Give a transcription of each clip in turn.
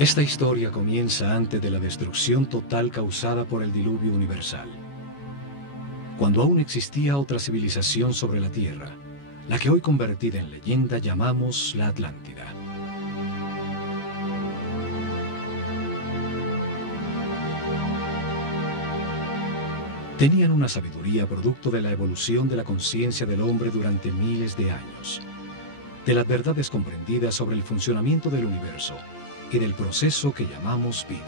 Esta historia comienza antes de la destrucción total causada por el diluvio universal, cuando aún existía otra civilización sobre la Tierra, la que hoy convertida en leyenda llamamos la Atlántida. Tenían una sabiduría producto de la evolución de la conciencia del hombre durante miles de años, de las verdades comprendidas sobre el funcionamiento del universo y del proceso que llamamos vida.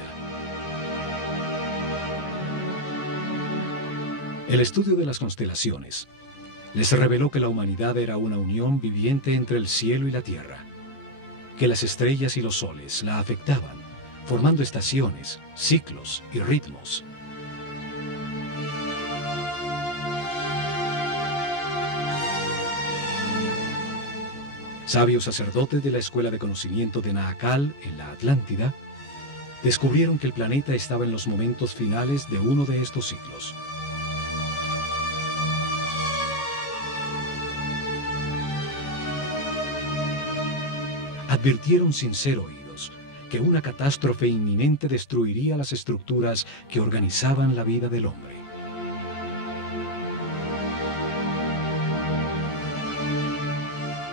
El estudio de las constelaciones les reveló que la humanidad era una unión viviente entre el cielo y la tierra, que las estrellas y los soles la afectaban, formando estaciones, ciclos y ritmos. Sabios sacerdotes de la Escuela de Conocimiento de Naakal, en la Atlántida, descubrieron que el planeta estaba en los momentos finales de uno de estos ciclos. Advirtieron sin ser oídos que una catástrofe inminente destruiría las estructuras que organizaban la vida del hombre.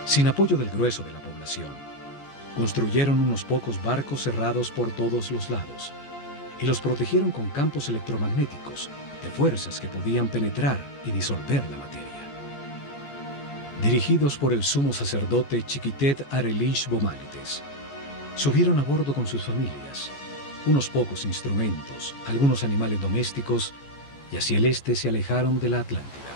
Sin apoyo del grueso de la población, construyeron unos pocos barcos cerrados por todos los lados y los protegieron con campos electromagnéticos de fuerzas que podían penetrar y disolver la materia. Dirigidos por el sumo sacerdote Chiquitet Arelish Bomalites, subieron a bordo con sus familias, unos pocos instrumentos, algunos animales domésticos, y hacia el este se alejaron de la Atlántida.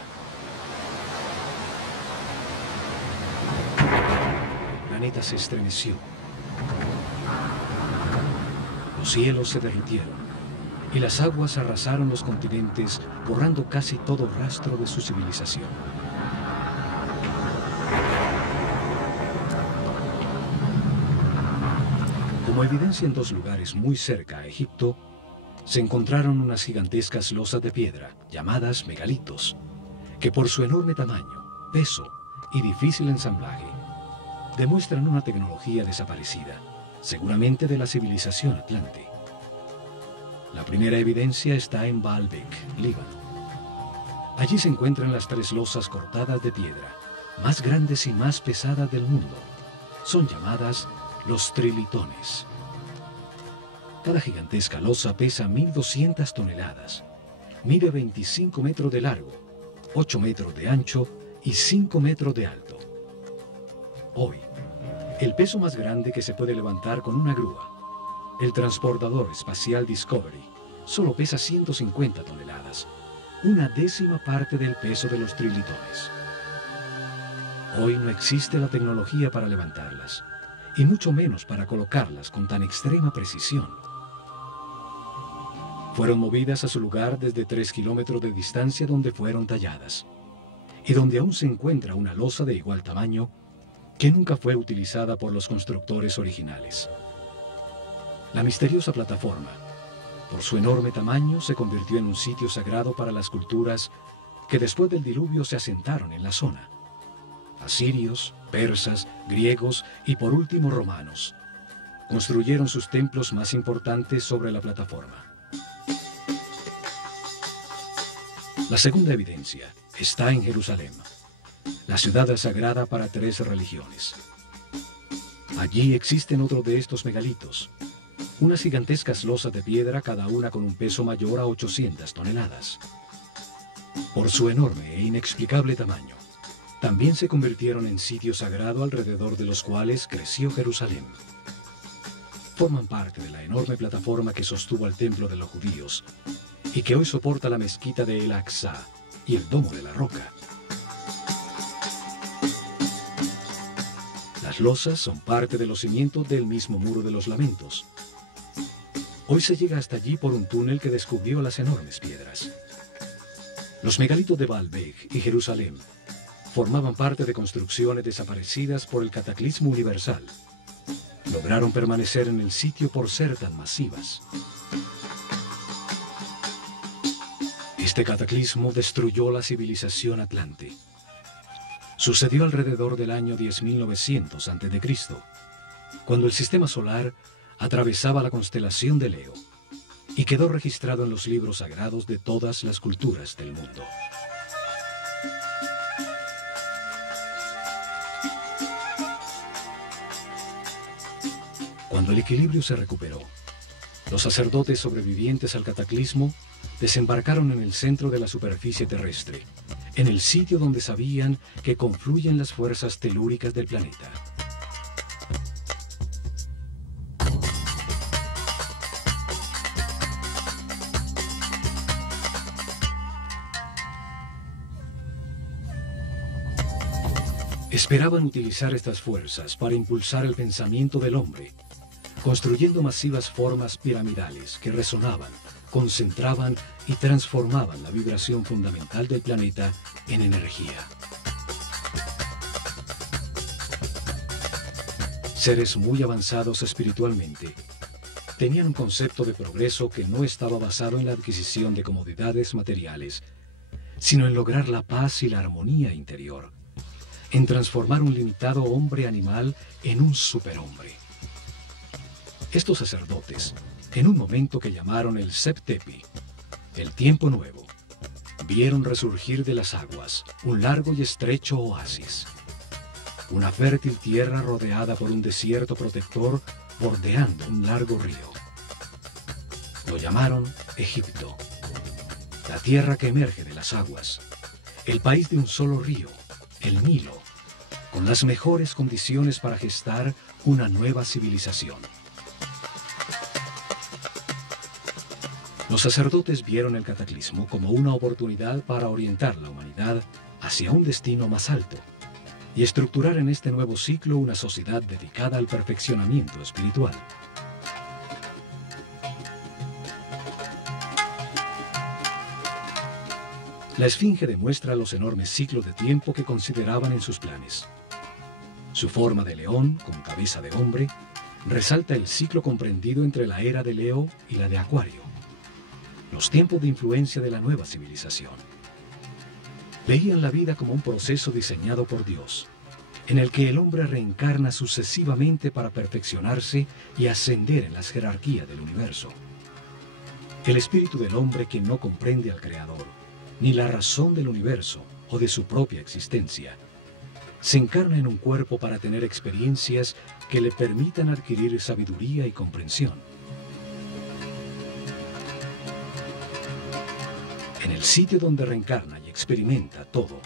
El planeta se estremeció. Los cielos se derritieron y las aguas arrasaron los continentes, borrando casi todo rastro de su civilización. Como evidencia en dos lugares muy cerca a Egipto, se encontraron unas gigantescas losas de piedra, llamadas megalitos, que por su enorme tamaño, peso y difícil ensamblaje, demuestran una tecnología desaparecida, seguramente de la civilización atlante. La primera evidencia está en Baalbek, Líbano. Allí se encuentran las tres losas cortadas de piedra, más grandes y más pesadas del mundo. Son llamadas los trilitones. Cada gigantesca losa pesa 1.200 toneladas, mide 25 metros de largo, 8 metros de ancho y 5 metros de alto. Hoy, el peso más grande que se puede levantar con una grúa, el transportador espacial Discovery, solo pesa 150 toneladas, una décima parte del peso de los trilitones. Hoy no existe la tecnología para levantarlas, y mucho menos para colocarlas con tan extrema precisión. Fueron movidas a su lugar desde 3 kilómetros de distancia donde fueron talladas, y donde aún se encuentra una losa de igual tamaño que nunca fue utilizada por los constructores originales. La misteriosa plataforma, por su enorme tamaño, se convirtió en un sitio sagrado para las culturas que después del diluvio se asentaron en la zona. Asirios, persas, griegos y por último romanos construyeron sus templos más importantes sobre la plataforma. La segunda evidencia está en Jerusalén, la ciudad sagrada para 3 religiones. Allí existen otro de estos megalitos, unas gigantescas losas de piedra, cada una con un peso mayor a 800 toneladas. Por su enorme e inexplicable tamaño, también se convirtieron en sitio sagrado alrededor de los cuales creció Jerusalén. Forman parte de la enorme plataforma que sostuvo al templo de los judíos y que hoy soporta la mezquita de El Aqsa y el Domo de la Roca. Las losas son parte de los cimientos del mismo Muro de los Lamentos. Hoy se llega hasta allí por un túnel que descubrió las enormes piedras. Los megalitos de Baalbek y Jerusalén formaban parte de construcciones desaparecidas por el cataclismo universal. Lograron permanecer en el sitio por ser tan masivas. Este cataclismo destruyó la civilización atlante. Sucedió alrededor del año 10.900 a.C., cuando el sistema solar atravesaba la constelación de Leo y quedó registrado en los libros sagrados de todas las culturas del mundo. Cuando el equilibrio se recuperó, los sacerdotes sobrevivientes al cataclismo desembarcaron en el centro de la superficie terrestre, en el sitio donde sabían que confluyen las fuerzas telúricas del planeta. Esperaban utilizar estas fuerzas para impulsar el pensamiento del hombre, construyendo masivas formas piramidales que resonaban, concentraban y transformaban la vibración fundamental del planeta en energía. Seres muy avanzados espiritualmente tenían un concepto de progreso que no estaba basado en la adquisición de comodidades materiales, sino en lograr la paz y la armonía interior, en transformar un limitado hombre animal en un superhombre. Estos sacerdotes, en un momento que llamaron el Septepi, el tiempo nuevo, vieron resurgir de las aguas un largo y estrecho oasis, una fértil tierra rodeada por un desierto protector bordeando un largo río. Lo llamaron Egipto, la tierra que emerge de las aguas, el país de un solo río, el Nilo, con las mejores condiciones para gestar una nueva civilización. Los sacerdotes vieron el cataclismo como una oportunidad para orientar la humanidad hacia un destino más alto y estructurar en este nuevo ciclo una sociedad dedicada al perfeccionamiento espiritual. La Esfinge demuestra los enormes ciclos de tiempo que consideraban en sus planes. Su forma de león, con cabeza de hombre, resalta el ciclo comprendido entre la era de Leo y la de Acuario, los tiempos de influencia de la nueva civilización. Veían la vida como un proceso diseñado por Dios, en el que el hombre reencarna sucesivamente para perfeccionarse y ascender en las jerarquías del universo. El espíritu del hombre que no comprende al Creador, ni la razón del universo o de su propia existencia, se encarna en un cuerpo para tener experiencias que le permitan adquirir sabiduría y comprensión. En el sitio donde reencarna y experimenta todo,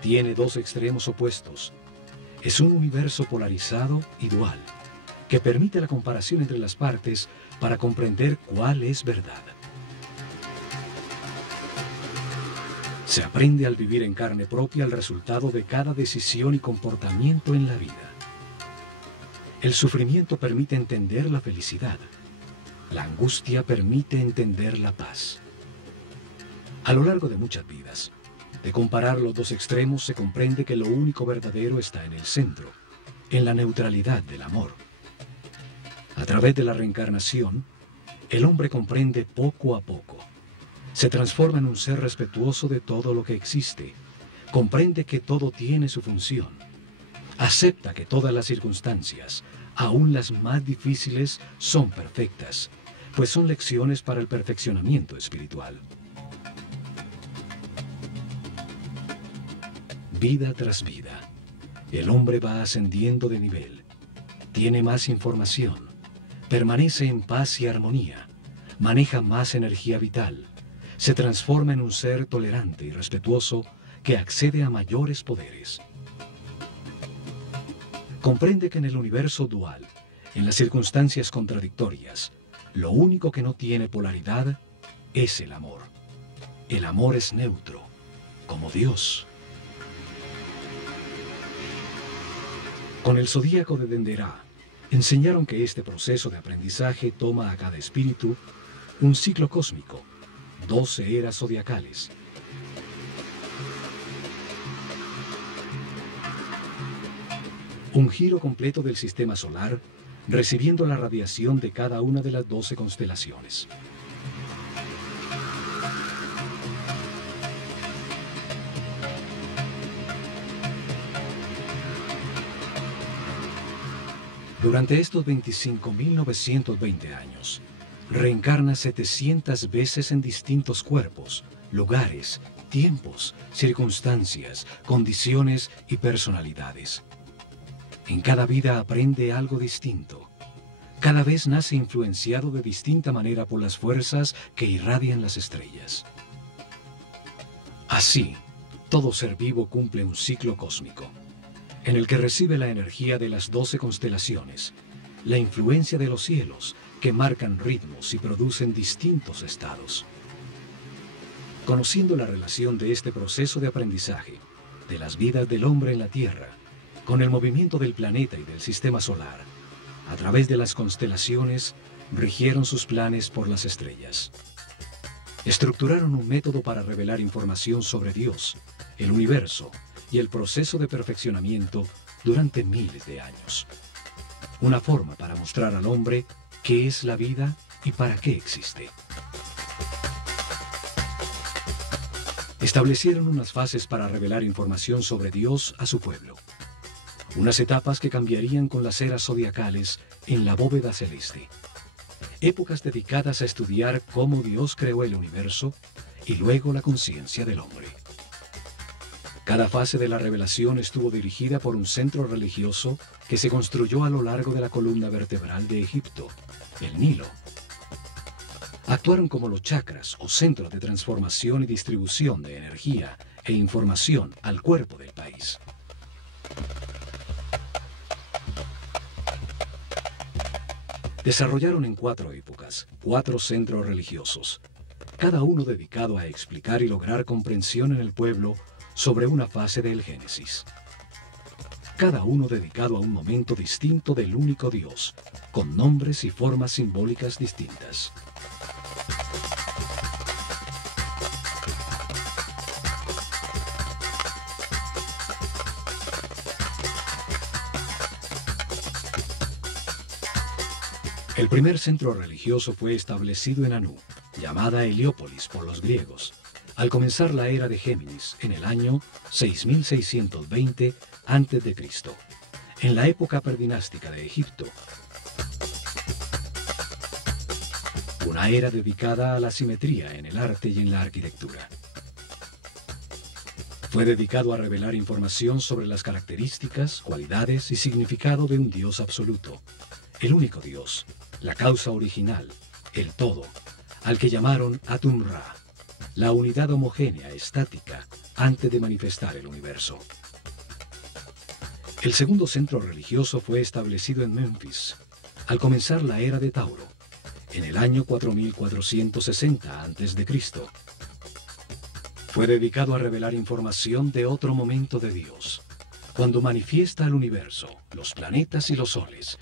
tiene dos extremos opuestos. Es un universo polarizado y dual, que permite la comparación entre las partes para comprender cuál es verdad. Se aprende al vivir en carne propia el resultado de cada decisión y comportamiento en la vida. El sufrimiento permite entender la felicidad. La angustia permite entender la paz. A lo largo de muchas vidas, de comparar los dos extremos se comprende que lo único verdadero está en el centro, en la neutralidad del amor. A través de la reencarnación, el hombre comprende poco a poco. Se transforma en un ser respetuoso de todo lo que existe. Comprende que todo tiene su función. Acepta que todas las circunstancias, aún las más difíciles, son perfectas, pues son lecciones para el perfeccionamiento espiritual. Vida tras vida, el hombre va ascendiendo de nivel, tiene más información, permanece en paz y armonía, maneja más energía vital, se transforma en un ser tolerante y respetuoso que accede a mayores poderes. Comprende que en el universo dual, en las circunstancias contradictorias, lo único que no tiene polaridad es el amor. El amor es neutro, como Dios. Con el zodíaco de Denderá, enseñaron que este proceso de aprendizaje toma a cada espíritu un ciclo cósmico, 12 eras zodiacales. Un giro completo del sistema solar, recibiendo la radiación de cada una de las 12 constelaciones. Durante estos 25.920 años, reencarna 700 veces en distintos cuerpos, lugares, tiempos, circunstancias, condiciones y personalidades. En cada vida aprende algo distinto. Cada vez nace influenciado de distinta manera por las fuerzas que irradian las estrellas. Así, todo ser vivo cumple un ciclo cósmico, en el que recibe la energía de las 12 constelaciones, la influencia de los cielos, que marcan ritmos y producen distintos estados. Conociendo la relación de este proceso de aprendizaje, de las vidas del hombre en la Tierra, con el movimiento del planeta y del sistema solar, a través de las constelaciones, rigieron sus planes por las estrellas. Estructuraron un método para revelar información sobre Dios, el universo y el proceso de perfeccionamiento durante miles de años. Una forma para mostrar al hombre qué es la vida y para qué existe. Establecieron unas fases para revelar información sobre Dios a su pueblo. Unas etapas que cambiarían con las eras zodiacales en la bóveda celeste. Épocas dedicadas a estudiar cómo Dios creó el universo y luego la conciencia del hombre. Cada fase de la revelación estuvo dirigida por un centro religioso que se construyó a lo largo de la columna vertebral de Egipto, el Nilo. Actuaron como los chakras o centros de transformación y distribución de energía e información al cuerpo del país. Desarrollaron en 4 épocas, 4 centros religiosos, cada uno dedicado a explicar y lograr comprensión en el pueblo sobre una fase del Génesis. Cada uno dedicado a un momento distinto del único Dios, con nombres y formas simbólicas distintas. El primer centro religioso fue establecido en Anu, llamada Heliópolis por los griegos, al comenzar la era de Géminis en el año 6620 a.C., en la época predinástica de Egipto. Una era dedicada a la simetría en el arte y en la arquitectura. Fue dedicado a revelar información sobre las características, cualidades y significado de un Dios absoluto, el único Dios, la causa original, el todo, al que llamaron Atum-Ra, la unidad homogénea, estática, antes de manifestar el universo. El segundo centro religioso fue establecido en Memphis, al comenzar la era de Tauro, en el año 4460 a.C. Fue dedicado a revelar información de otro momento de Dios, cuando manifiesta el universo, los planetas y los soles,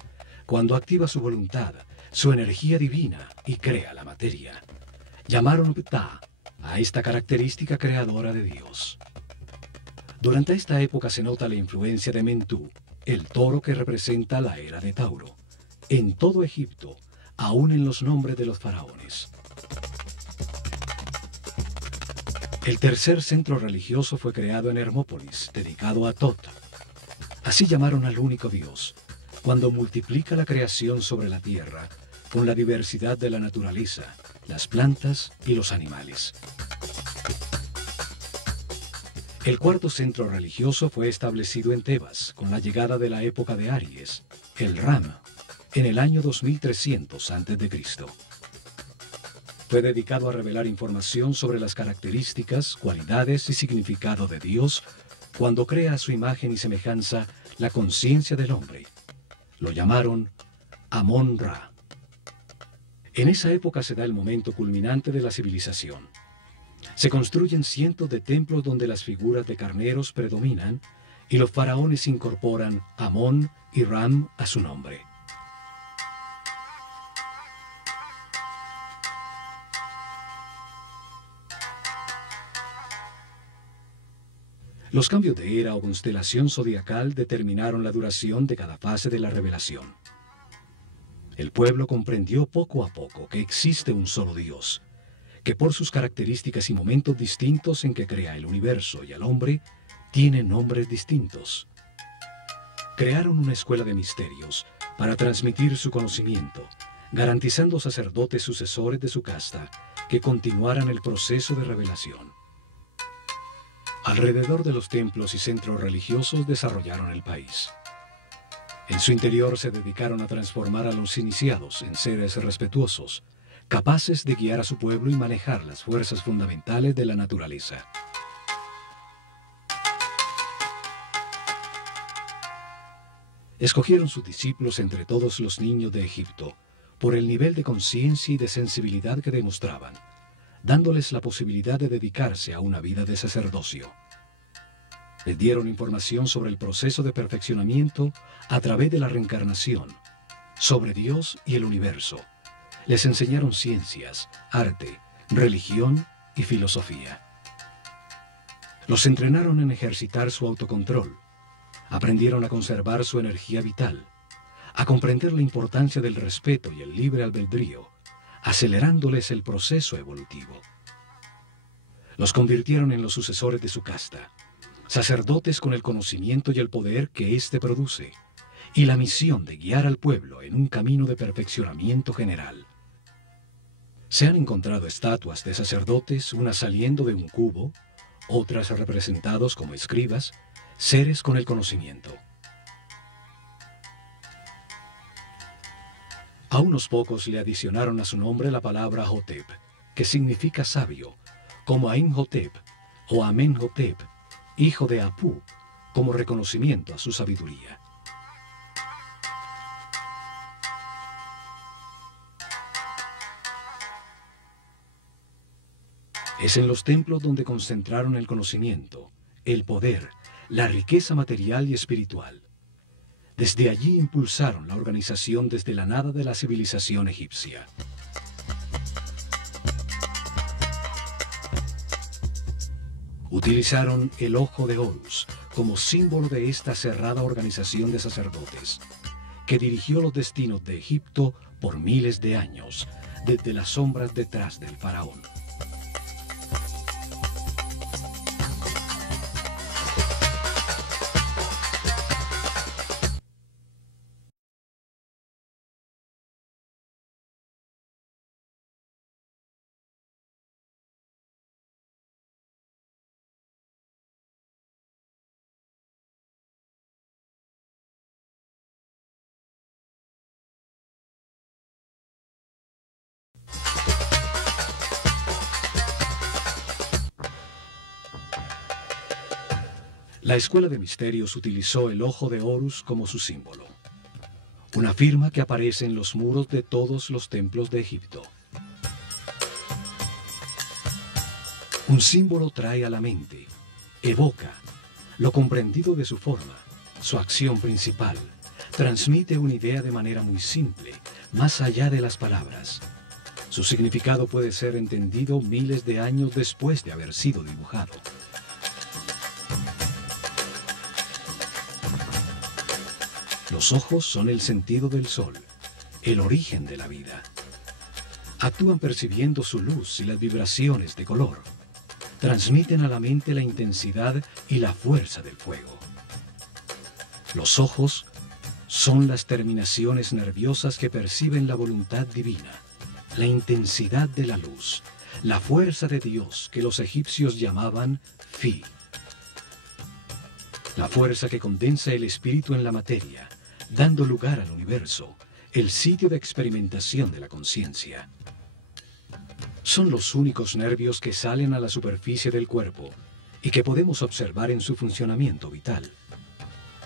cuando activa su voluntad, su energía divina y crea la materia. Llamaron Ptah a esta característica creadora de Dios. Durante esta época se nota la influencia de Mentú, el toro que representa la era de Tauro, en todo Egipto, aún en los nombres de los faraones. El tercer centro religioso fue creado en Hermópolis, dedicado a Tot. Así llamaron al único Dios, cuando multiplica la creación sobre la tierra con la diversidad de la naturaleza, las plantas y los animales. El cuarto centro religioso fue establecido en Tebas con la llegada de la época de Aries, el Ram, en el año 2300 a.C. Fue dedicado a revelar información sobre las características, cualidades y significado de Dios cuando crea a su imagen y semejanza la conciencia del hombre. Lo llamaron Amón-Ra. En esa época se da el momento culminante de la civilización. Se construyen cientos de templos donde las figuras de carneros predominan y los faraones incorporan Amón y Ram a su nombre. Los cambios de era o constelación zodiacal determinaron la duración de cada fase de la revelación. El pueblo comprendió poco a poco que existe un solo Dios, que por sus características y momentos distintos en que crea el universo y al hombre, tiene nombres distintos. Crearon una escuela de misterios para transmitir su conocimiento, garantizando sacerdotes sucesores de su casta que continuaran el proceso de revelación. Alrededor de los templos y centros religiosos desarrollaron el país. En su interior se dedicaron a transformar a los iniciados en seres respetuosos, capaces de guiar a su pueblo y manejar las fuerzas fundamentales de la naturaleza. Escogieron sus discípulos entre todos los niños de Egipto por el nivel de conciencia y de sensibilidad que demostraban, dándoles la posibilidad de dedicarse a una vida de sacerdocio. Les dieron información sobre el proceso de perfeccionamiento a través de la reencarnación, sobre Dios y el universo. Les enseñaron ciencias, arte, religión y filosofía. Los entrenaron en ejercitar su autocontrol. Aprendieron a conservar su energía vital, a comprender la importancia del respeto y el libre albedrío, acelerándoles el proceso evolutivo. Los convirtieron en los sucesores de su casta, sacerdotes con el conocimiento y el poder que éste produce, y la misión de guiar al pueblo en un camino de perfeccionamiento general. Se han encontrado estatuas de sacerdotes, unas saliendo de un cubo, otras representados como escribas, seres con el conocimiento. A unos pocos le adicionaron a su nombre la palabra Hotep, que significa sabio, como a Imhotep o Amenhotep, hijo de Apú, como reconocimiento a su sabiduría. Es en los templos donde concentraron el conocimiento, el poder, la riqueza material y espiritual. Desde allí impulsaron la organización desde la nada de la civilización egipcia. Utilizaron el ojo de Horus como símbolo de esta cerrada organización de sacerdotes, que dirigió los destinos de Egipto por miles de años, desde las sombras detrás del faraón. La Escuela de Misterios utilizó el ojo de Horus como su símbolo, una firma que aparece en los muros de todos los templos de Egipto. Un símbolo trae a la mente, evoca lo comprendido de su forma, su acción principal, transmite una idea de manera muy simple, más allá de las palabras. Su significado puede ser entendido miles de años después de haber sido dibujado. Los ojos son el sentido del sol, el origen de la vida. Actúan percibiendo su luz y las vibraciones de color. Transmiten a la mente la intensidad y la fuerza del fuego. Los ojos son las terminaciones nerviosas que perciben la voluntad divina, la intensidad de la luz, la fuerza de Dios que los egipcios llamaban Fi. La fuerza que condensa el espíritu en la materia, dando lugar al universo, el sitio de experimentación de la conciencia. Son los únicos nervios que salen a la superficie del cuerpo y que podemos observar en su funcionamiento vital.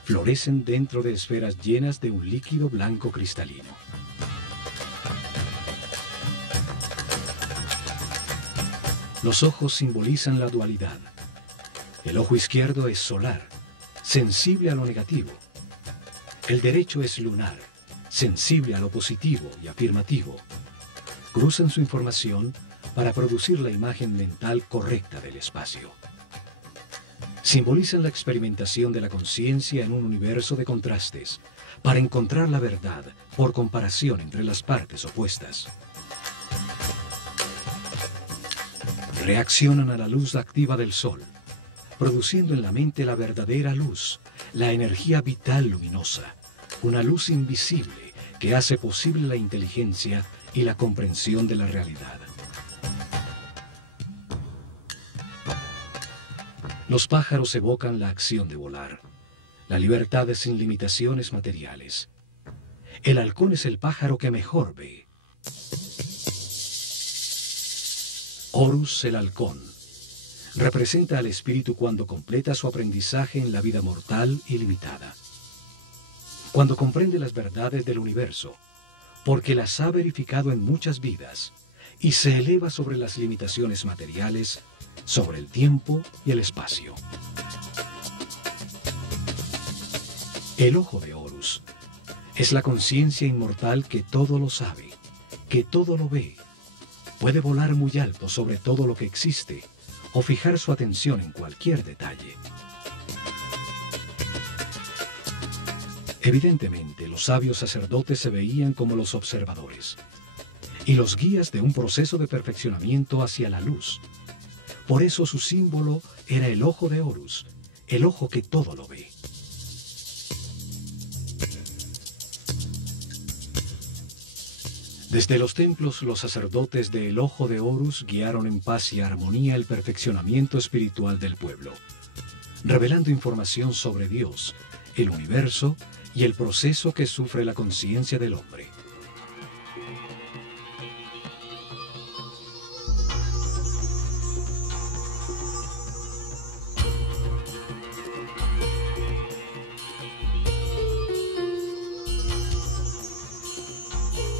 Florecen dentro de esferas llenas de un líquido blanco cristalino. Los ojos simbolizan la dualidad. El ojo izquierdo es solar, sensible a lo negativo. El derecho es lunar, sensible a lo positivo y afirmativo. Cruzan su información para producir la imagen mental correcta del espacio. Simbolizan la experimentación de la conciencia en un universo de contrastes, para encontrar la verdad por comparación entre las partes opuestas. Reaccionan a la luz activa del sol, produciendo en la mente la verdadera luz, la energía vital luminosa, una luz invisible que hace posible la inteligencia y la comprensión de la realidad. Los pájaros evocan la acción de volar, la libertad de sin limitaciones materiales. El halcón es el pájaro que mejor ve. Horus, el halcón, representa al espíritu cuando completa su aprendizaje en la vida mortal y limitada. Cuando comprende las verdades del universo, porque las ha verificado en muchas vidas, y se eleva sobre las limitaciones materiales, sobre el tiempo y el espacio. El ojo de Horus es la conciencia inmortal que todo lo sabe, que todo lo ve. Puede volar muy alto sobre todo lo que existe o fijar su atención en cualquier detalle. Evidentemente, los sabios sacerdotes se veían como los observadores y los guías de un proceso de perfeccionamiento hacia la luz. Por eso su símbolo era el ojo de Horus, el ojo que todo lo ve. Desde los templos, los sacerdotes del ojo de Horus guiaron en paz y armonía el perfeccionamiento espiritual del pueblo, revelando información sobre Dios, el universo y el proceso que sufre la conciencia del hombre.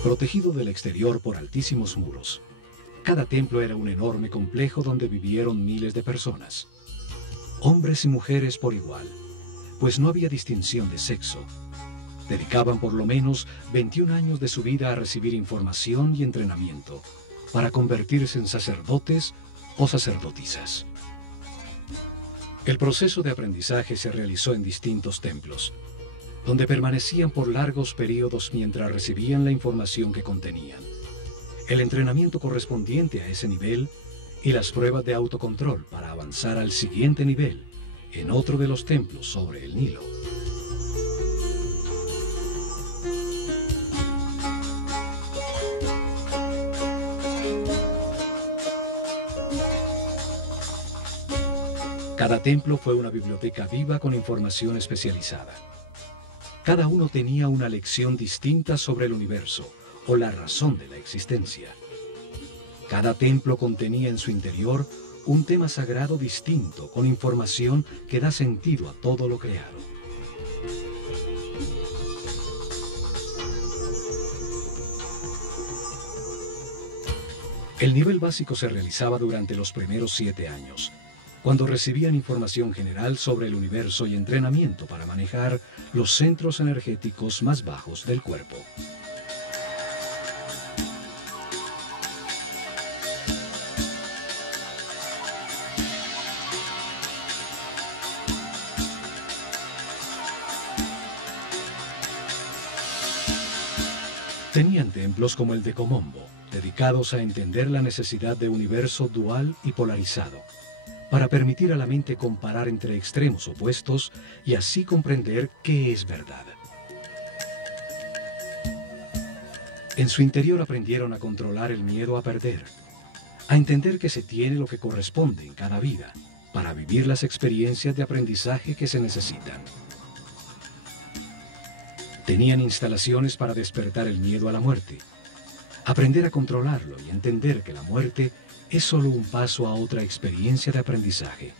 Protegido del exterior por altísimos muros, cada templo era un enorme complejo donde vivieron miles de personas, hombres y mujeres por igual, pues no había distinción de sexo. Dedicaban por lo menos 21 años de su vida a recibir información y entrenamiento para convertirse en sacerdotes o sacerdotisas. El proceso de aprendizaje se realizó en distintos templos, donde permanecían por largos periodos mientras recibían la información que contenían, el entrenamiento correspondiente a ese nivel y las pruebas de autocontrol para avanzar al siguiente nivel en otro de los templos sobre el Nilo. Cada templo fue una biblioteca viva con información especializada. Cada uno tenía una lección distinta sobre el universo o la razón de la existencia. Cada templo contenía en su interior un tema sagrado distinto con información que da sentido a todo lo creado. El nivel básico se realizaba durante los primeros 7 años, cuando recibían información general sobre el universo y entrenamiento para manejar los centros energéticos más bajos del cuerpo. Tenían templos como el de Komombo, dedicados a entender la necesidad de un universo dual y polarizado, para permitir a la mente comparar entre extremos opuestos y así comprender qué es verdad. En su interior aprendieron a controlar el miedo a perder, a entender que se tiene lo que corresponde en cada vida, para vivir las experiencias de aprendizaje que se necesitan. Tenían instalaciones para despertar el miedo a la muerte, aprender a controlarlo y entender que la muerte es solo un paso a otra experiencia de aprendizaje.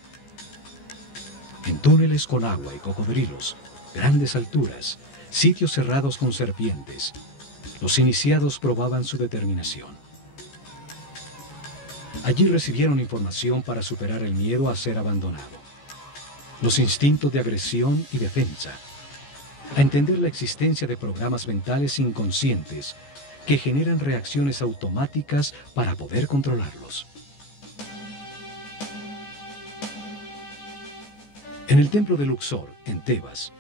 En túneles con agua y cocodrilos, grandes alturas, sitios cerrados con serpientes, los iniciados probaban su determinación. Allí recibieron información para superar el miedo a ser abandonado, los instintos de agresión y defensa, a entender la existencia de programas mentales inconscientes que generan reacciones automáticas para poder controlarlos. En el templo de Luxor, en Tebas,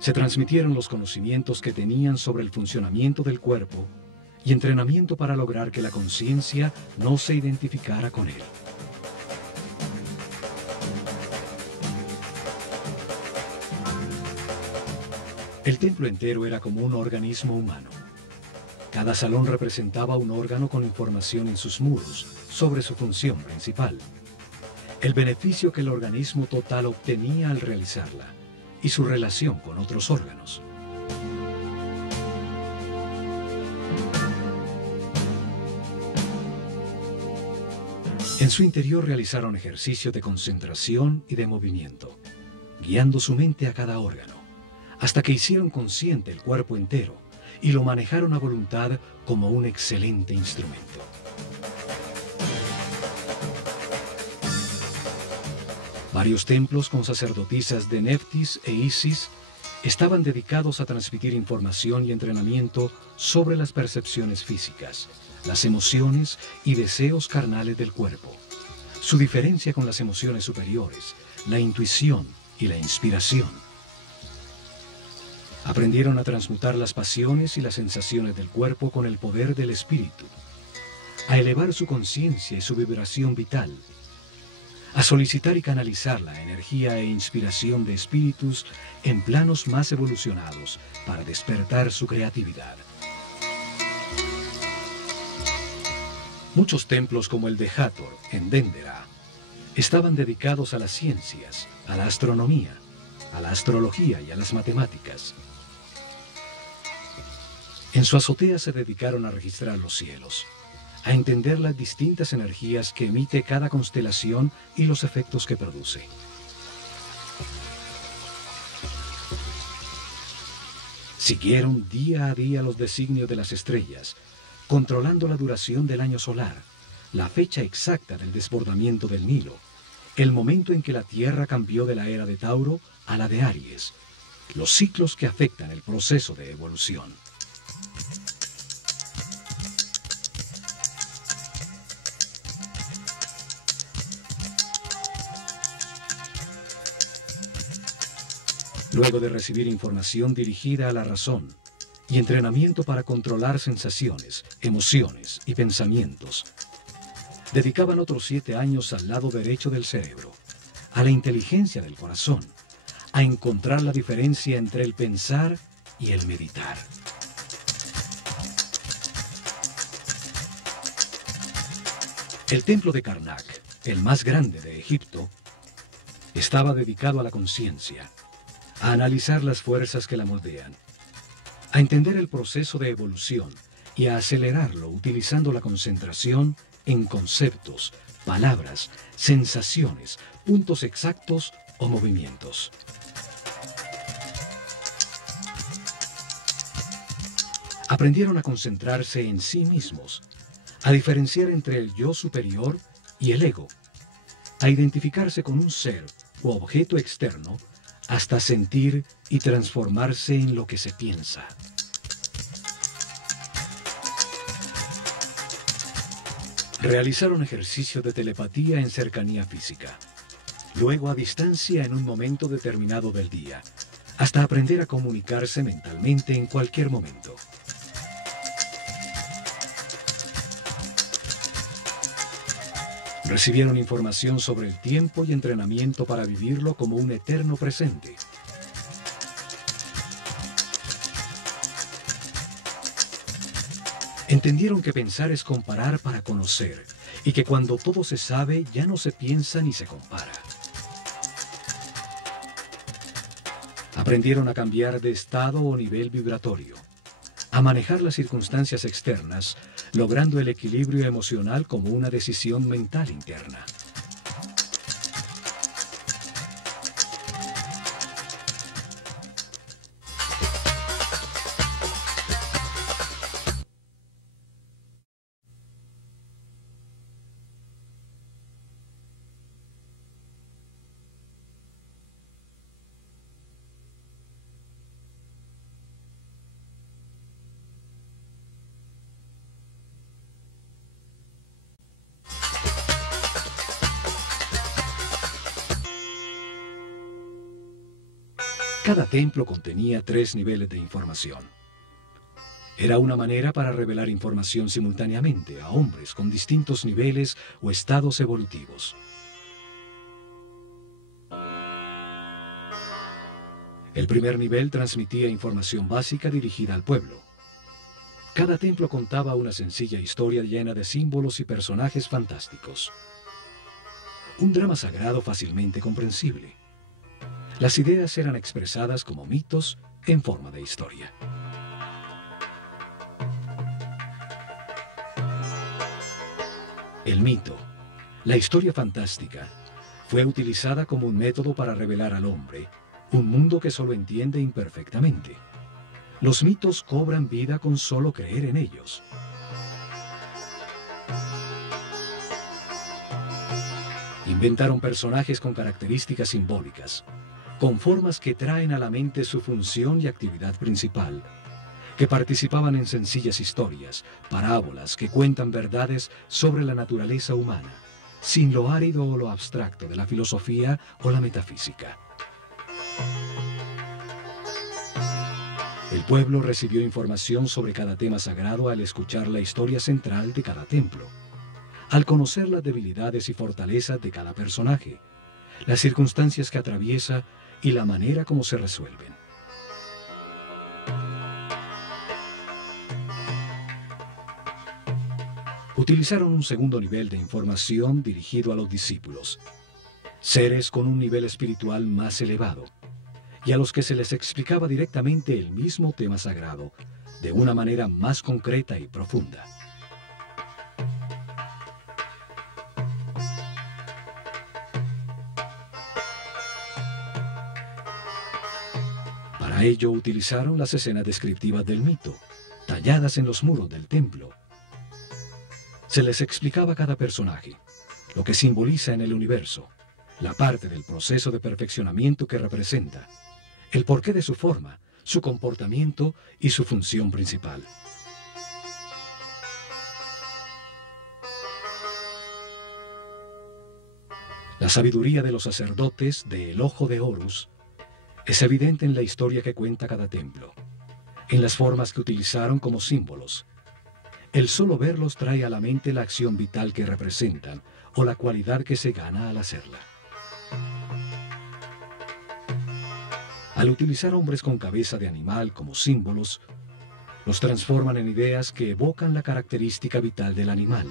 se transmitieron los conocimientos que tenían sobre el funcionamiento del cuerpo y entrenamiento para lograr que la conciencia no se identificara con él. El templo entero era como un organismo humano, Cada salón representaba un órgano con información en sus muros sobre su función principal, el beneficio que el organismo total obtenía al realizarla y su relación con otros órganos. En su interior realizaron ejercicio de concentración y de movimiento, guiando su mente a cada órgano, hasta que hicieron consciente el cuerpo entero y lo manejaron a voluntad como un excelente instrumento. Varios templos con sacerdotisas de Neftis e Isis estaban dedicados a transmitir información y entrenamiento sobre las percepciones físicas, las emociones y deseos carnales del cuerpo, su diferencia con las emociones superiores, la intuición y la inspiración. Aprendieron a transmutar las pasiones y las sensaciones del cuerpo con el poder del espíritu, a elevar su conciencia y su vibración vital, a solicitar y canalizar la energía e inspiración de espíritus en planos más evolucionados para despertar su creatividad. Muchos templos como el de Hathor, en Dendera, estaban dedicados a las ciencias, a la astronomía, a la astrología y a las matemáticas. En su azotea se dedicaron a registrar los cielos, a entender las distintas energías que emite cada constelación y los efectos que produce. Siguieron día a día los designios de las estrellas, controlando la duración del año solar, la fecha exacta del desbordamiento del Nilo, el momento en que la Tierra cambió de la era de Tauro a la de Aries, los ciclos que afectan el proceso de evolución. Luego de recibir información dirigida a la razón y entrenamiento para controlar sensaciones, emociones y pensamientos, dedicaban otros 7 años al lado derecho del cerebro, a la inteligencia del corazón, a encontrar la diferencia entre el pensar y el meditar. El templo de Karnak, el más grande de Egipto, estaba dedicado a la conciencia, a analizar las fuerzas que la moldean, a entender el proceso de evolución y a acelerarlo utilizando la concentración en conceptos, palabras, sensaciones, puntos exactos o movimientos. Aprendieron a concentrarse en sí mismos, a diferenciar entre el yo superior y el ego, a identificarse con un ser u objeto externo, hasta sentir y transformarse en lo que se piensa. Realizaron ejercicio de telepatía en cercanía física, luego a distancia en un momento determinado del día, hasta aprender a comunicarse mentalmente en cualquier momento. Recibieron información sobre el tiempo y entrenamiento para vivirlo como un eterno presente. Entendieron que pensar es comparar para conocer, y que cuando todo se sabe ya no se piensa ni se compara. Aprendieron a cambiar de estado o nivel vibratorio, a manejar las circunstancias externas, logrando el equilibrio emocional como una decisión mental interna. Cada templo contenía 3 niveles de información. Era una manera para revelar información simultáneamente a hombres con distintos niveles o estados evolutivos. El primer nivel transmitía información básica dirigida al pueblo. Cada templo contaba una sencilla historia llena de símbolos y personajes fantásticos. Un drama sagrado fácilmente comprensible. Las ideas eran expresadas como mitos en forma de historia. El mito, la historia fantástica, fue utilizada como un método para revelar al hombre un mundo que solo entiende imperfectamente. Los mitos cobran vida con solo creer en ellos. Inventaron personajes con características simbólicas, con formas que traen a la mente su función y actividad principal, que participaban en sencillas historias, parábolas que cuentan verdades sobre la naturaleza humana, sin lo árido o lo abstracto de la filosofía o la metafísica. El pueblo recibió información sobre cada tema sagrado al escuchar la historia central de cada templo, al conocer las debilidades y fortalezas de cada personaje, las circunstancias que atraviesa y la manera como se resuelven. Utilizaron un segundo nivel de información dirigido a los discípulos, seres con un nivel espiritual más elevado, y a los que se les explicaba directamente el mismo tema sagrado, de una manera más concreta y profunda. Para ello utilizaron las escenas descriptivas del mito, talladas en los muros del templo. Se les explicaba cada personaje, lo que simboliza en el universo, la parte del proceso de perfeccionamiento que representa, el porqué de su forma, su comportamiento y su función principal. La sabiduría de los sacerdotes de El Ojo de Horus es evidente en la historia que cuenta cada templo, en las formas que utilizaron como símbolos. El solo verlos trae a la mente la acción vital que representan o la cualidad que se gana al hacerla. Al utilizar hombres con cabeza de animal como símbolos, los transforman en ideas que evocan la característica vital del animal.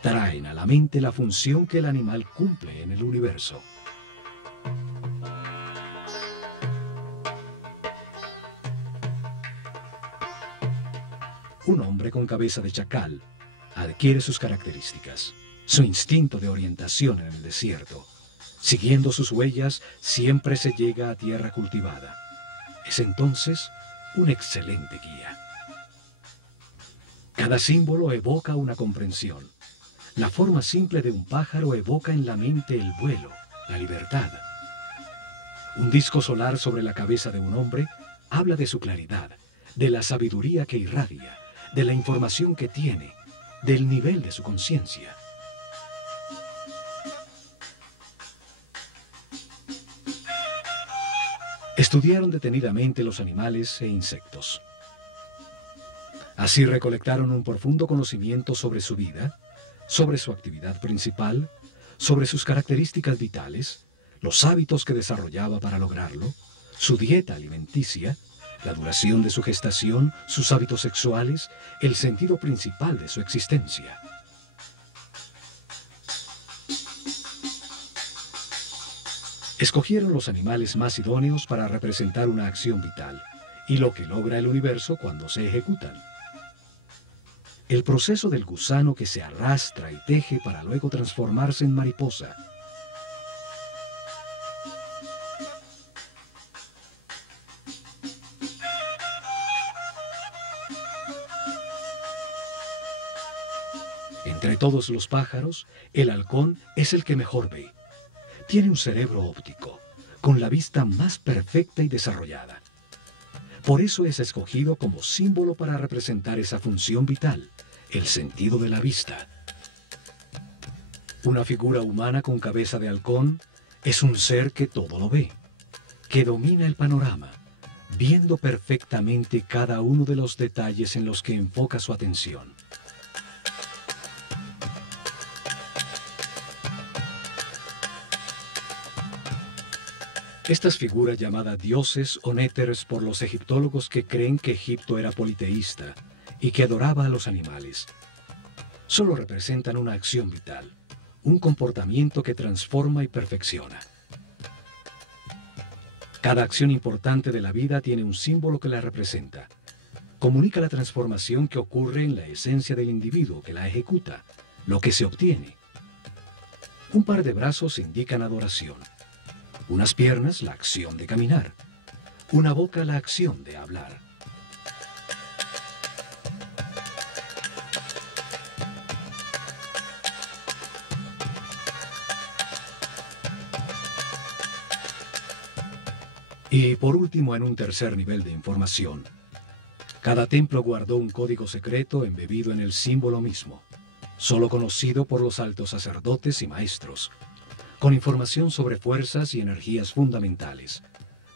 Traen a la mente la función que el animal cumple en el universo. Un hombre con cabeza de chacal adquiere sus características, su instinto de orientación en el desierto. Siguiendo sus huellas, siempre se llega a tierra cultivada. Es entonces un excelente guía. Cada símbolo evoca una comprensión. La forma simple de un pájaro evoca en la mente el vuelo, la libertad. Un disco solar sobre la cabeza de un hombre habla de su claridad, de la sabiduría que irradia, de la información que tiene, del nivel de su conciencia. Estudiaron detenidamente los animales e insectos. Así recolectaron un profundo conocimiento sobre su vida, sobre su actividad principal, sobre sus características vitales, los hábitos que desarrollaba para lograrlo, su dieta alimenticia, la duración de su gestación, sus hábitos sexuales, el sentido principal de su existencia. Escogieron los animales más idóneos para representar una acción vital y lo que logra el universo cuando se ejecutan. El proceso del gusano que se arrastra y teje para luego transformarse en mariposa. Entre todos los pájaros, el halcón es el que mejor ve. Tiene un cerebro óptico, con la vista más perfecta y desarrollada. Por eso es escogido como símbolo para representar esa función vital, el sentido de la vista. Una figura humana con cabeza de halcón es un ser que todo lo ve, que domina el panorama, viendo perfectamente cada uno de los detalles en los que enfoca su atención. Estas figuras llamadas dioses o néteres por los egiptólogos que creen que Egipto era politeísta y que adoraba a los animales. Solo representan una acción vital, un comportamiento que transforma y perfecciona. Cada acción importante de la vida tiene un símbolo que la representa. Comunica la transformación que ocurre en la esencia del individuo que la ejecuta, lo que se obtiene. Un par de brazos indican adoración, unas piernas la acción de caminar, una boca la acción de hablar. Y por último, en un tercer nivel de información, cada templo guardó un código secreto embebido en el símbolo mismo, solo conocido por los altos sacerdotes y maestros, con información sobre fuerzas y energías fundamentales,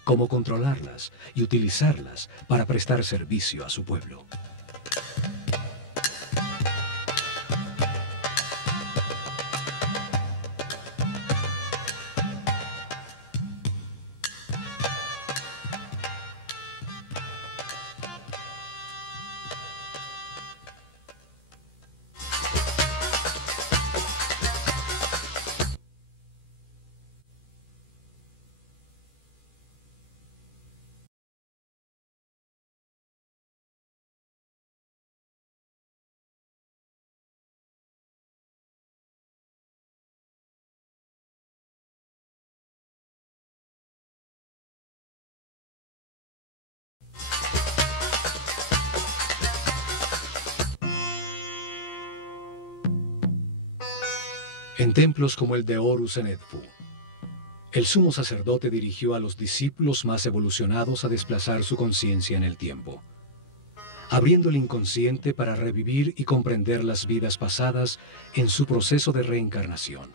cómo controlarlas y utilizarlas para prestar servicio a su pueblo. En templos como el de Horus en Edfu, el sumo sacerdote dirigió a los discípulos más evolucionados a desplazar su conciencia en el tiempo, abriendo el inconsciente para revivir y comprender las vidas pasadas en su proceso de reencarnación.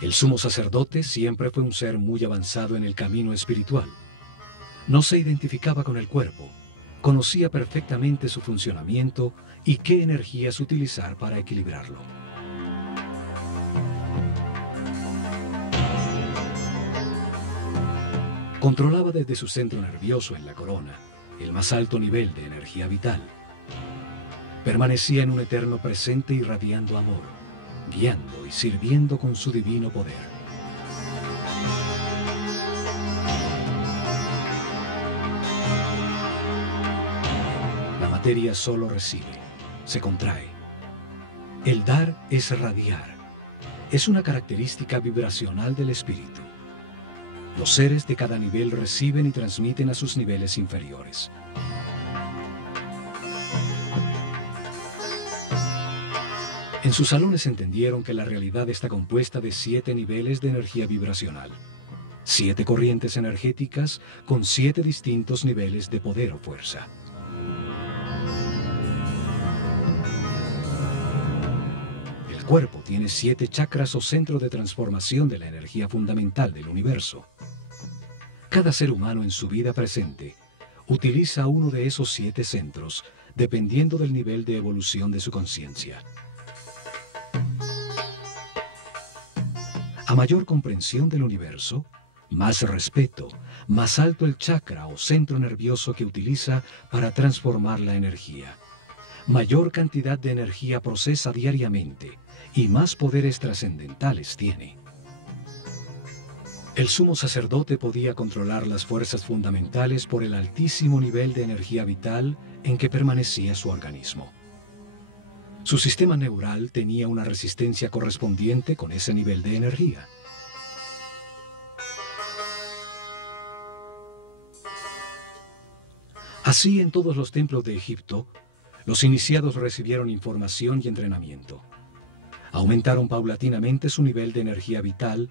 El sumo sacerdote siempre fue un ser muy avanzado en el camino espiritual. No se identificaba con el cuerpo, conocía perfectamente su funcionamiento y qué energías utilizar para equilibrarlo. Controlaba desde su centro nervioso en la corona el más alto nivel de energía vital. Permanecía en un eterno presente irradiando amor, guiando y sirviendo con su divino poder. La materia solo recibe, se contrae. El dar es radiar. Es una característica vibracional del espíritu. Los seres de cada nivel reciben y transmiten a sus niveles inferiores. En sus salones entendieron que la realidad está compuesta de 7 niveles de energía vibracional, 7 corrientes energéticas con 7 distintos niveles de poder o fuerza. El cuerpo tiene 7 chakras o centros de transformación de la energía fundamental del universo. Cada ser humano en su vida presente utiliza uno de esos 7 centros dependiendo del nivel de evolución de su conciencia. A mayor comprensión del universo, más respeto, más alto el chakra o centro nervioso que utiliza para transformar la energía. Mayor cantidad de energía procesa diariamente y más poderes trascendentales tiene. El sumo sacerdote podía controlar las fuerzas fundamentales por el altísimo nivel de energía vital en que permanecía su organismo. Su sistema neural tenía una resistencia correspondiente con ese nivel de energía. Así, en todos los templos de Egipto, los iniciados recibieron información y entrenamiento. Aumentaron paulatinamente su nivel de energía vital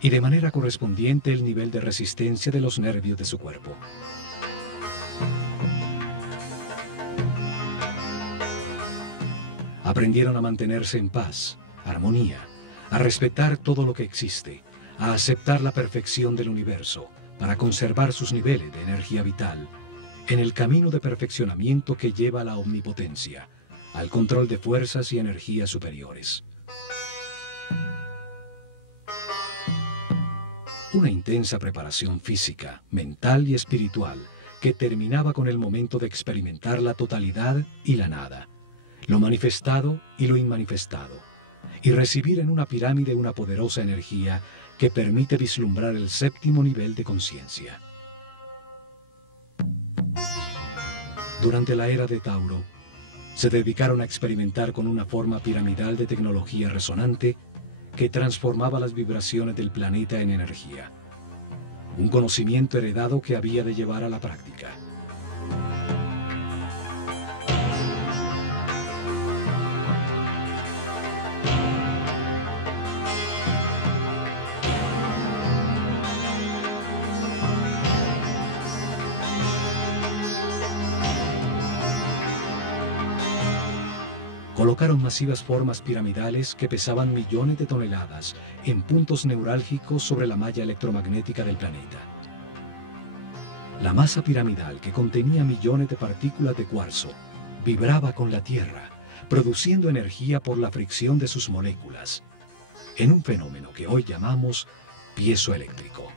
y de manera correspondiente el nivel de resistencia de los nervios de su cuerpo. Aprendieron a mantenerse en paz, armonía, a respetar todo lo que existe, a aceptar la perfección del universo para conservar sus niveles de energía vital en el camino de perfeccionamiento que lleva a la omnipotencia, al control de fuerzas y energías superiores. Una intensa preparación física, mental y espiritual que terminaba con el momento de experimentar la totalidad y la nada, lo manifestado y lo inmanifestado, y recibir en una pirámide una poderosa energía que permite vislumbrar el séptimo nivel de conciencia. Durante la era de Tauro, se dedicaron a experimentar con una forma piramidal de tecnología resonante que transformaba las vibraciones del planeta en energía. Un conocimiento heredado que había de llevar a la práctica. Colocaron masivas formas piramidales que pesaban millones de toneladas en puntos neurálgicos sobre la malla electromagnética del planeta. La masa piramidal, que contenía millones de partículas de cuarzo, vibraba con la Tierra, produciendo energía por la fricción de sus moléculas, en un fenómeno que hoy llamamos piezoeléctrico.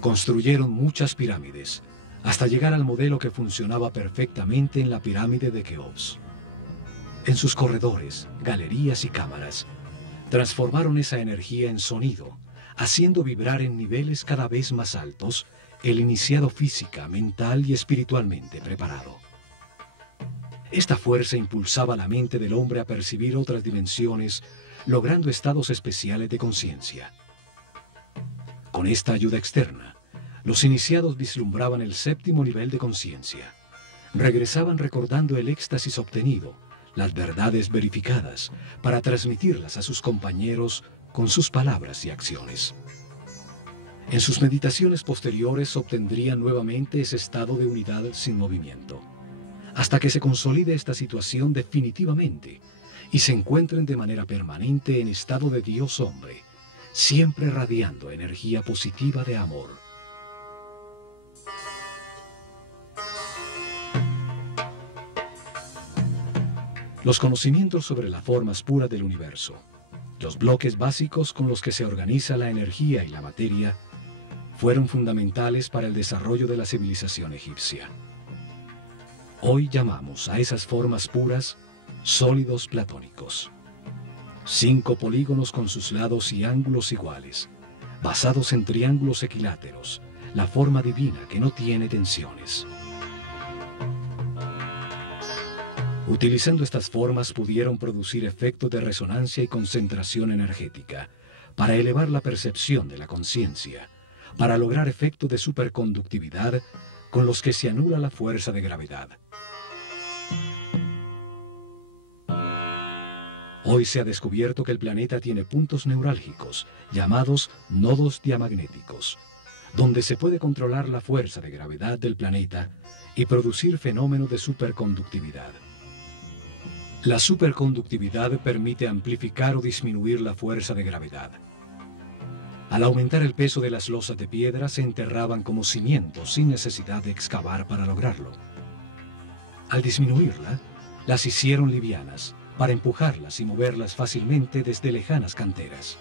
Construyeron muchas pirámides, hasta llegar al modelo que funcionaba perfectamente en la pirámide de Keops. En sus corredores, galerías y cámaras, transformaron esa energía en sonido, haciendo vibrar en niveles cada vez más altos el iniciado física, mental y espiritualmente preparado. Esta fuerza impulsaba la mente del hombre a percibir otras dimensiones, logrando estados especiales de conciencia. Con esta ayuda externa, los iniciados vislumbraban el séptimo nivel de conciencia. Regresaban recordando el éxtasis obtenido, las verdades verificadas, para transmitirlas a sus compañeros con sus palabras y acciones. En sus meditaciones posteriores obtendrían nuevamente ese estado de unidad sin movimiento, hasta que se consolide esta situación definitivamente y se encuentren de manera permanente en estado de Dios-hombre, siempre radiando energía positiva de amor. Los conocimientos sobre las formas puras del universo, los bloques básicos con los que se organiza la energía y la materia, fueron fundamentales para el desarrollo de la civilización egipcia. Hoy llamamos a esas formas puras sólidos platónicos. 5 polígonos con sus lados y ángulos iguales, basados en triángulos equiláteros, la forma divina que no tiene tensiones. Utilizando estas formas pudieron producir efectos de resonancia y concentración energética para elevar la percepción de la conciencia, para lograr efectos de superconductividad con los que se anula la fuerza de gravedad. Hoy se ha descubierto que el planeta tiene puntos neurálgicos, llamados nodos diamagnéticos, donde se puede controlar la fuerza de gravedad del planeta y producir fenómenos de superconductividad. La superconductividad permite amplificar o disminuir la fuerza de gravedad. Al aumentar el peso de las losas de piedra, se enterraban como cimientos sin necesidad de excavar para lograrlo. Al disminuirla, las hicieron livianas, para empujarlas y moverlas fácilmente desde lejanas canteras.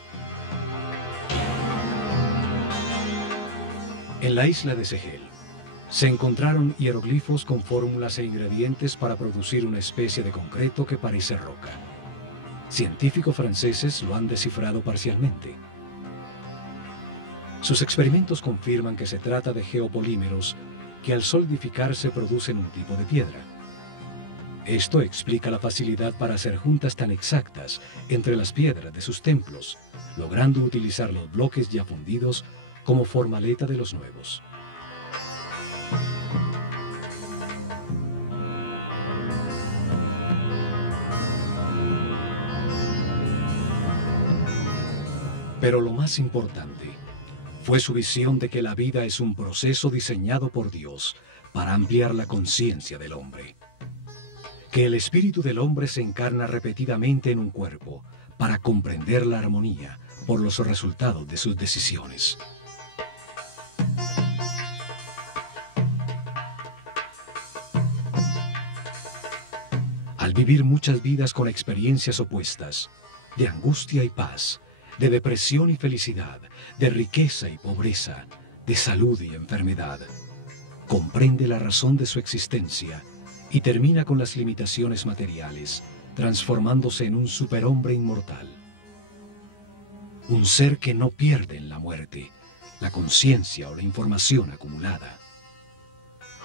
En la isla de Segel, se encontraron hieroglifos con fórmulas e ingredientes para producir una especie de concreto que parece roca. Científicos franceses lo han descifrado parcialmente. Sus experimentos confirman que se trata de geopolímeros que al solidificarse producen un tipo de piedra. Esto explica la facilidad para hacer juntas tan exactas entre las piedras de sus templos, logrando utilizar los bloques ya fundidos como formaleta de los nuevos. Pero lo más importante fue su visión de que la vida es un proceso diseñado por Dios para ampliar la conciencia del hombre. Que el espíritu del hombre se encarna repetidamente en un cuerpo para comprender la armonía por los resultados de sus decisiones. Al vivir muchas vidas con experiencias opuestas, de angustia y paz, de depresión y felicidad, de riqueza y pobreza, de salud y enfermedad. Comprende la razón de su existencia y termina con las limitaciones materiales, transformándose en un superhombre inmortal. Un ser que no pierde en la muerte la conciencia o la información acumulada.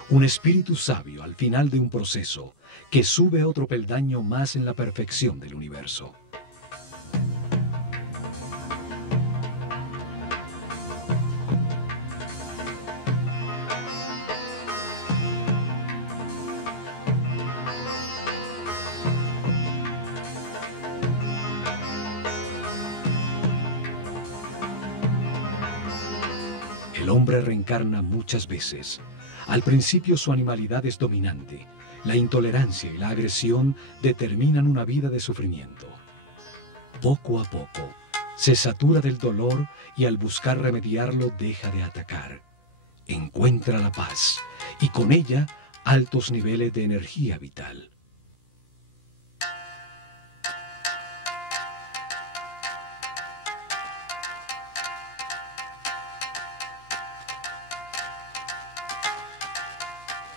Un espíritu sabio al final de un proceso que sube otro peldaño más en la perfección del universo. El hombre reencarna muchas veces. Al principio su animalidad es dominante. La intolerancia y la agresión determinan una vida de sufrimiento. Poco a poco, se satura del dolor y al buscar remediarlo deja de atacar. Encuentra la paz y con ella altos niveles de energía vital.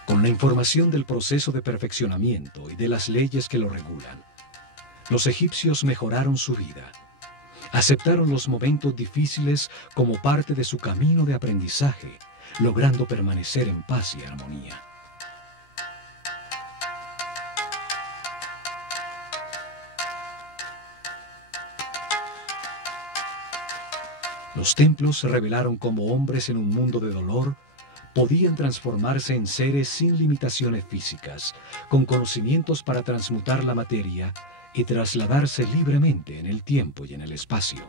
Con la información del proceso de perfeccionamiento y de las leyes que lo regulan, los egipcios mejoraron su vida. Aceptaron los momentos difíciles como parte de su camino de aprendizaje, logrando permanecer en paz y armonía. Los templos se revelaron como hombres en un mundo de dolor. Podían transformarse en seres sin limitaciones físicas, con conocimientos para transmutar la materia y trasladarse libremente en el tiempo y en el espacio.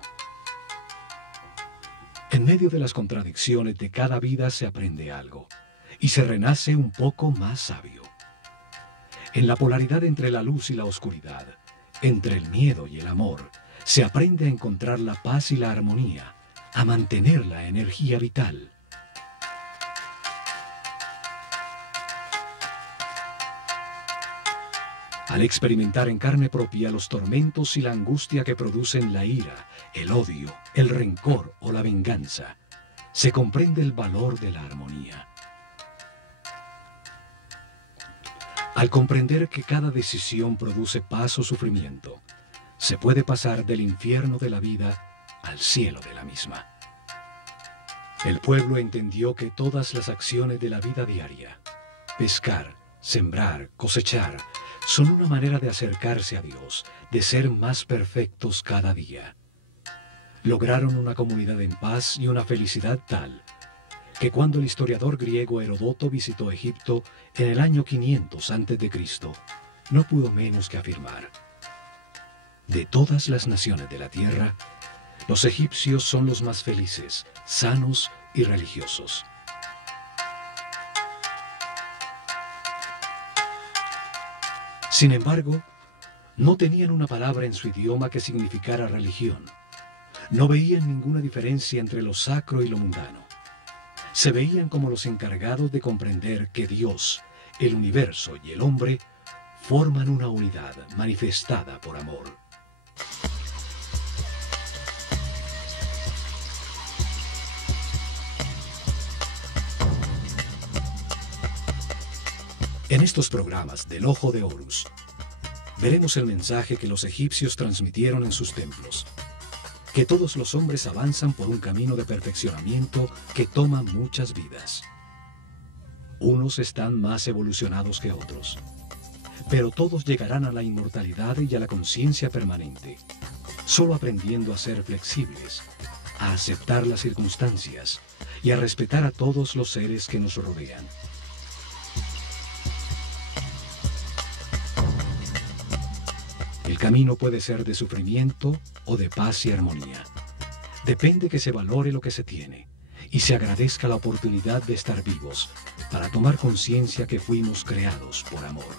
En medio de las contradicciones de cada vida se aprende algo y se renace un poco más sabio. En la polaridad entre la luz y la oscuridad, entre el miedo y el amor, se aprende a encontrar la paz y la armonía, a mantener la energía vital. Al experimentar en carne propia los tormentos y la angustia que producen la ira, el odio, el rencor o la venganza, se comprende el valor de la armonía. Al comprender que cada decisión produce paz o sufrimiento, se puede pasar del infierno de la vida al cielo de la misma. El pueblo entendió que todas las acciones de la vida diaria, pescar, sembrar, cosechar, son una manera de acercarse a Dios, de ser más perfectos cada día. Lograron una comunidad en paz y una felicidad tal, que cuando el historiador griego Heródoto visitó Egipto en el año 500 a.C., no pudo menos que afirmar: de todas las naciones de la tierra, los egipcios son los más felices, sanos y religiosos. Sin embargo, no tenían una palabra en su idioma que significara religión. No veían ninguna diferencia entre lo sacro y lo mundano. Se veían como los encargados de comprender que Dios, el universo y el hombre forman una unidad manifestada por amor. En estos programas del Ojo de Horus, veremos el mensaje que los egipcios transmitieron en sus templos, que todos los hombres avanzan por un camino de perfeccionamiento que toma muchas vidas. Unos están más evolucionados que otros, pero todos llegarán a la inmortalidad y a la conciencia permanente, solo aprendiendo a ser flexibles, a aceptar las circunstancias y a respetar a todos los seres que nos rodean. El camino puede ser de sufrimiento o de paz y armonía. Depende que se valore lo que se tiene y se agradezca la oportunidad de estar vivos para tomar conciencia que fuimos creados por amor.